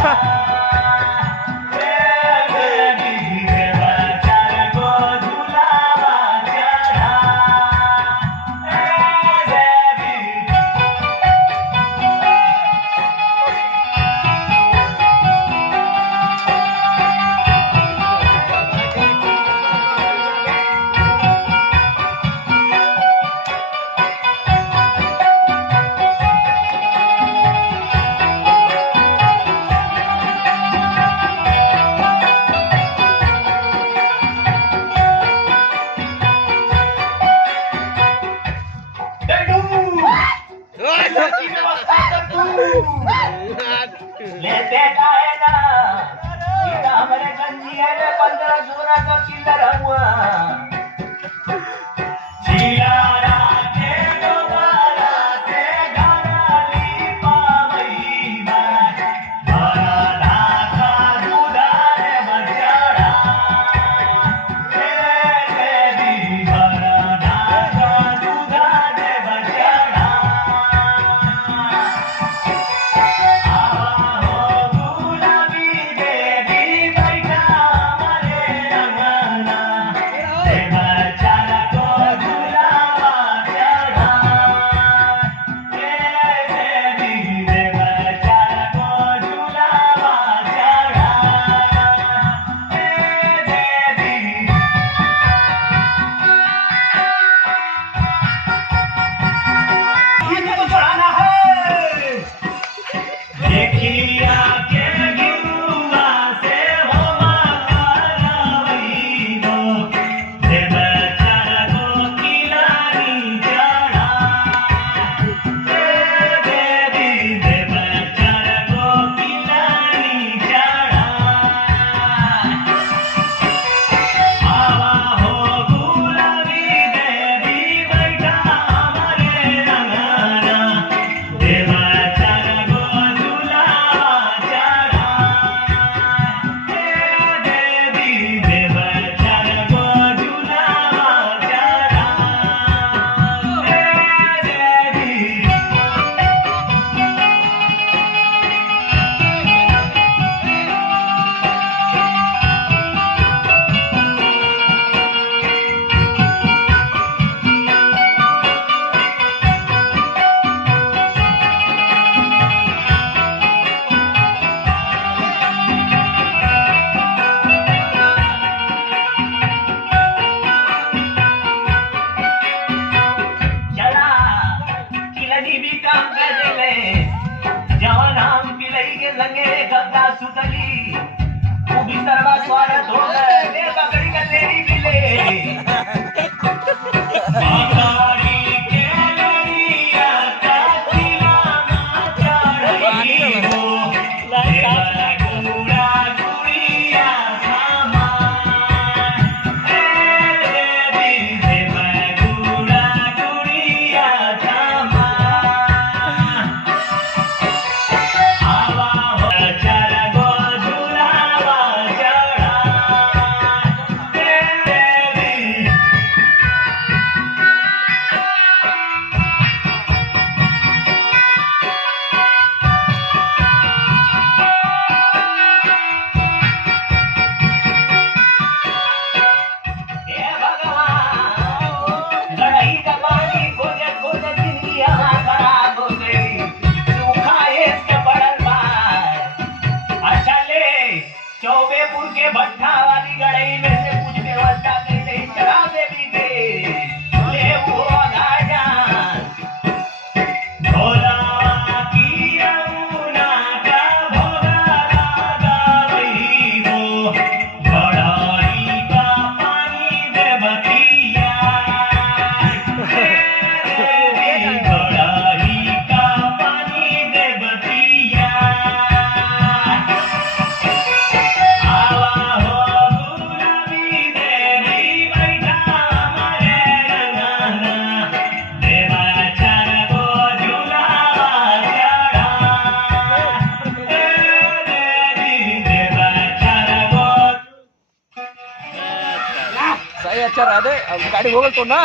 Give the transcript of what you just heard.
哈哈。ले बेटा है ना। राम ने गंजी है पंद्रह जोरा का चिल्लर हुआ। Hey. ajuda ಸರ್ ಅದೇ ಗಾಡಿ ಹೋಗಲ್ತೋನಾ